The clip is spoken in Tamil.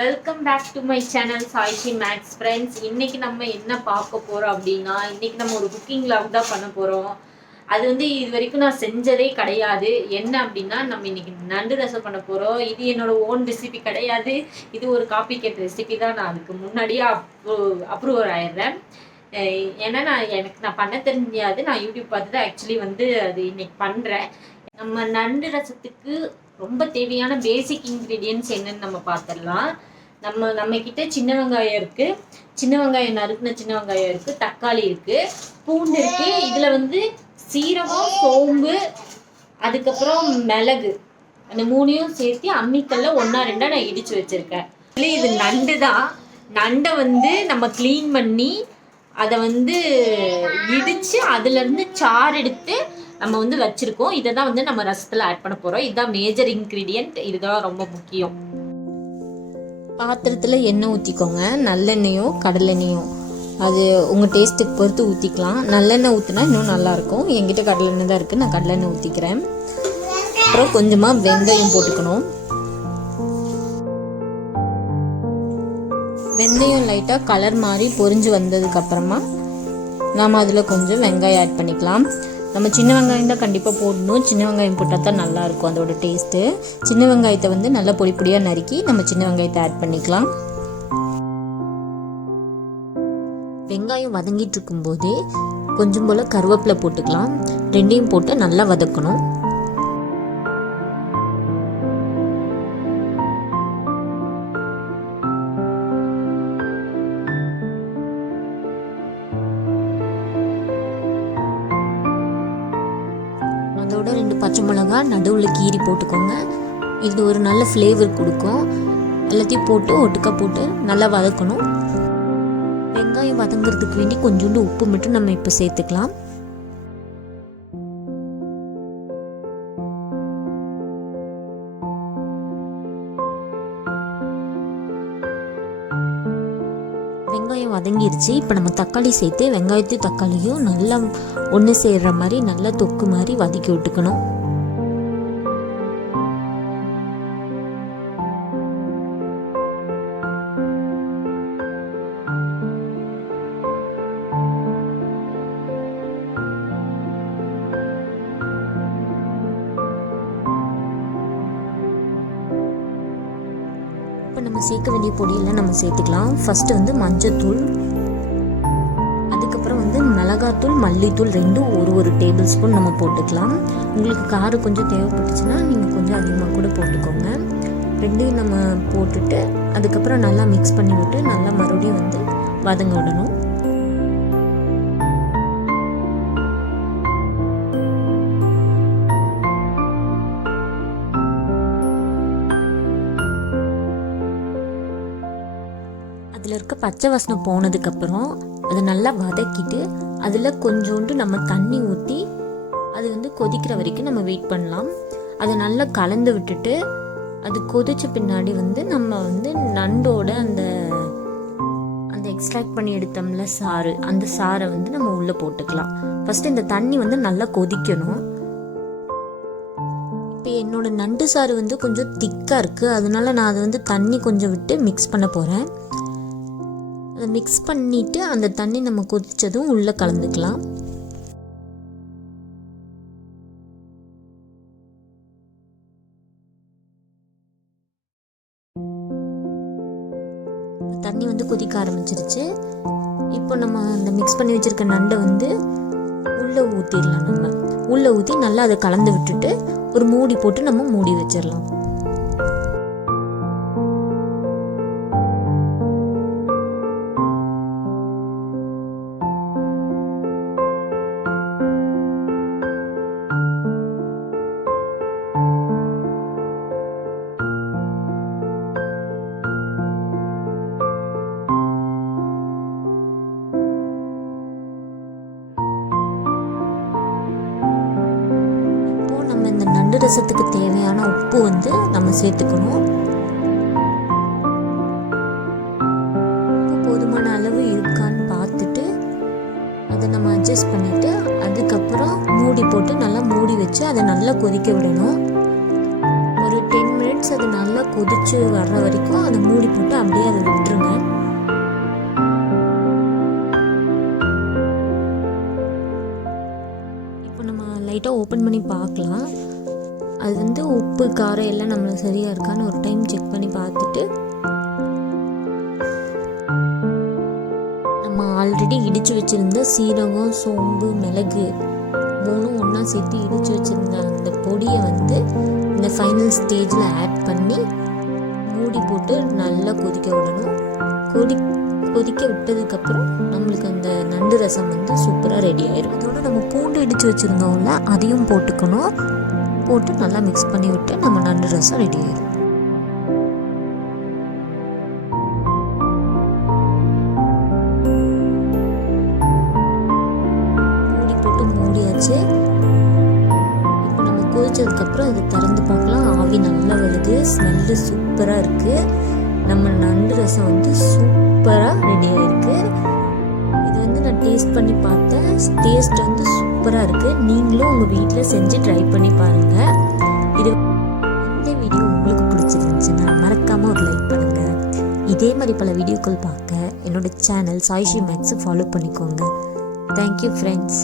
Welcome back to my channel Saishi makes friends. இன்னைக்கு நம்ம என்ன பார்க்க போறோம் அப்படின்னா, இன்னைக்கு நம்ம ஒரு குக்கிங் vlog தான் பண்ண போறோம். அது வந்து இது வரைக்கும் நான் செஞ்சதே கிடையாது. என்ன அப்படின்னா, நம்ம இன்னைக்கு நண்டு ரசம் பண்ண போறோம். இது என்னோட ஓன் ரெசிபி கிடையாது. இது ஒரு காப்பி கேட் ரெசிபி தான். நான் அதுக்கு முன்னாடியே அப்ரூவர் ஆயிடுறேன். ஏன்னா நான் பண்ண தெரியாது. நான் யூடியூப் பார்த்து தான் ஆக்சுவலி வந்து அது இன்னைக்கு பண்றேன். நம்ம நண்டு ரசத்துக்கு ரொம்ப தேவையான பேசிக் இன்க்ரீடியன்ட்ஸ் என்னன்னு நம்ம பார்த்துடலாம். நம்ம கிட்ட சின்ன வெங்காயம் இருக்கு, சின்ன வெங்காயம் நறுக்குன சின்ன வெங்காயம் இருக்கு, தக்காளி இருக்கு, பூண்டு இருக்கு. இதுல வந்து சீரகம், சோம்பு, அதுக்கப்புறம் மிளகு, அந்த மூணையும் சேர்த்து அம்மிக்கல்ல ஒன்னா ரெண்டா நான் இடிச்சு வச்சிருக்கேன். இது நண்டு தான். நண்டை வந்து நம்ம கிளீன் பண்ணி அதை வந்து இடிச்சு அதுல இருந்து சாறு எடுத்து நம்ம வந்து வச்சிருக்கோம். இதை தான் வந்து நம்ம ரசத்துல ஆட் பண்ண போறோம். இதுதான் மேஜர் இன்கிரீடியன்ட். இதுதான் ரொம்ப முக்கியம். பாத்திரத்துல எண்ணெய் ஊற்றிக்கோங்க. நல்லெண்ணெயோ கடலெண்ணெயோ அது உங்கள் டேஸ்ட்டுக்கு பொறுத்து ஊற்றிக்கலாம். நல்லெண்ணெய் ஊற்றினா இன்னும் நல்லாயிருக்கும். என்கிட்ட கடலெண்ணெய் தான் இருக்குது, நான் கடலெண்ணெய் ஊற்றிக்கிறேன். அப்புறம் கொஞ்சமாக வெந்தயம் போட்டுக்கணும். வெந்தயம் லைட்டாக கலர் மாதிரி பொரிஞ்சு வந்ததுக்கப்புறமா நாம் அதில் கொஞ்சம் வெங்காயம் ஆட் பண்ணிக்கலாம். நம்ம சின்ன வெங்காயம் தான் கண்டிப்பாக போடணும். சின்ன வெங்காயம் போட்டால் தான் நல்லாயிருக்கும் அதோட டேஸ்ட்டு. சின்ன வெங்காயத்தை வந்து நல்லா பொடி பொடியாக நறுக்கி நம்ம சின்ன வெங்காயத்தை ஆட் பண்ணிக்கலாம். வெங்காயம் வதங்கிட்டு இருக்கும்போதே கொஞ்சம் போல் கருவேப்பிலை போட்டுக்கலாம். ரெண்டையும் போட்டு நல்லா வதக்கணும். அதோட 2 பச்சை மிளகா நடுவில் கீரி போட்டுக்கோங்க. இது ஒரு நல்ல ஃப்ளேவர் கொடுக்கும். எல்லாத்தையும் போட்டு ஒட்டுக்கா போட்டு நல்லா வதக்கணும். வெங்காயம் வதங்கிறதுக்கு வேண்டி கொஞ்சோண்டு உப்பு மட்டும் நம்ம இப்போ சேர்த்துக்கலாம். வெங்காயம் வதங்கிருச்சு. இப்போ நம்ம தக்காளி சேர்த்து வெங்காயத்தையும் தக்காளியும் நல்லா ஒன்று சேர்ற மாதிரி நல்லா தொக்கு மாதிரி வதக்கி விட்டுக்கணும். இப்போ நம்ம சேர்க்க வேண்டிய பொடியெல்லாம் நம்ம சேர்த்துக்கலாம். ஃபஸ்ட்டு வந்து மஞ்சத்தூள், அதுக்கப்புறம் வந்து மிளகாத்தூள், மல்லித்தூள் ரெண்டும் ஒரு டேபிள் ஸ்பூன் நம்ம போட்டுக்கலாம். உங்களுக்கு காரம் கொஞ்சம் தேவைப்பட்டுச்சுன்னா நீங்கள் கொஞ்சம் அதிகமாக கூட போட்டுக்கோங்க. ரெண்டையும் நம்ம போட்டுட்டு அதுக்கப்புறம் நல்லா மிக்ஸ் பண்ணி விட்டு நல்லா மறுபடியும் வந்து வதங்க விடணும். அதில் இருக்க பச்சை வாசனை போனதுக்கப்புறம் அதை நல்லா வதக்கிட்டு அதில் கொஞ்சோண்டு நம்ம தண்ணி ஊற்றி அது வந்து கொதிக்கிற வரைக்கும் நம்ம வெயிட் பண்ணலாம். அதை நல்லா கலந்து விட்டுட்டு அது கொதிச்ச பின்னாடி வந்து நம்ம வந்து நண்டோட அந்த எக்ஸ்ட்ராக்ட் பண்ணி எடுத்தோம்ல சாறு, அந்த சாறை வந்து நம்ம உள்ளே போட்டுக்கலாம். ஃபஸ்ட்டு இந்த தண்ணி வந்து நல்லா கொதிக்கணும். இப்போ என்னோட நண்டு சாறு வந்து கொஞ்சம் திக்காக இருக்குது, அதனால நான் அதை வந்து தண்ணி கொஞ்சம் விட்டு மிக்ஸ் பண்ண போகிறேன். அதை மிக்ஸ் பண்ணிவிட்டு அந்த தண்ணி நம்ம கொதித்ததும் உள்ளே கலந்துக்கலாம். தண்ணி வந்து கொதிக்க ஆரம்பிச்சிருச்சு. இப்போ நம்ம அந்த மிக்ஸ் பண்ணி வச்சுருக்க நண்டை வந்து உள்ளே ஊற்றிடலாம். நம்ம உள்ளே ஊற்றி நல்லா அதை கலந்து விட்டுட்டு ஒரு மூடி போட்டு நம்ம மூடி வச்சிடலாம். இந்த நண்டு ரசத்துக்கு தேவையான உப்பு வந்து நம்ம சேர்த்துக்கணும். உப்பு போதுமான அளவு இருக்கான்னு பார்த்துட்டு அதை நம்ம அட்ஜஸ்ட் பண்ணிட்டு அதுக்கப்புறம் மூடி போட்டு நல்லா மூடி வச்சு அதை நல்லா கொதிக்க விடணும். ஒரு 10 மினிட்ஸ் அது நல்லா கொதிச்சு வர்ற வரைக்கும் அதை மூடி போட்டு அப்படியே அதை விட்டுருங்க. இப்போ நம்ம லைட்டாக ஓப்பன் பண்ணி பார்க்கலாம். அது வந்து உப்பு காரம் எல்லாம் நம்மளுக்கு சரியாக இருக்கான்னு ஒரு டைம் செக் பண்ணி பார்த்துட்டு, நம்ம ஆல்ரெடி இடித்து வச்சுருந்த சீரகம், சோம்பு, மிளகு 3 ஒன்றா சேர்த்து இடித்து வச்சுருந்த அந்த பொடியை வந்து இந்த ஃபைனல் ஸ்டேஜில் ஆட் பண்ணி மூடி போட்டு நல்லா கொதிக்க விடணும். கொதிக்க விட்டதுக்கப்புறம் நம்மளுக்கு அந்த நண்டு ரசம் வந்து சூப்பராக ரெடி ஆயிடும். அதோட நம்ம பூண்டு இடித்து வச்சுருந்தோம்ல, அதையும் போட்டுக்கணும். போட்டு நல்லா மிக்ஸ் பண்ணி விட்டு நம்ம நண்டு ரசம் ரெடி ஆயிடும். மூடியாச்சு. இப்போ நம்ம கொதிச்சதுக்கப்புறம் இதை திறந்து பார்க்கலாம். ஆவி நல்லா வருது, ஸ்மெல்லு சூப்பராக இருக்குது. நம்ம நண்டு ரசம் வந்து சூப்பராக ரெடி ஆகிருக்கு. இது வந்து நான் டேஸ்ட் பண்ணி பார்த்தேன். டேஸ்ட் வந்து சூப்பராக இருக்குது. நீங்களும் உங்கள் வீட்டில் செஞ்சு ட்ரை பண்ணி பாருங்கள். இந்த வீடியோ உங்களுக்கு பிடிச்சிருந்துச்சுன்னா மறக்காமல் ஒரு லைக் பண்ணுங்கள். இதே மாதிரி பல வீடியோக்கள் பார்க்க என்னோட சேனல் சாய்ஷி மேக்ஸை ஃபாலோ பண்ணிக்கோங்க. Thank you friends.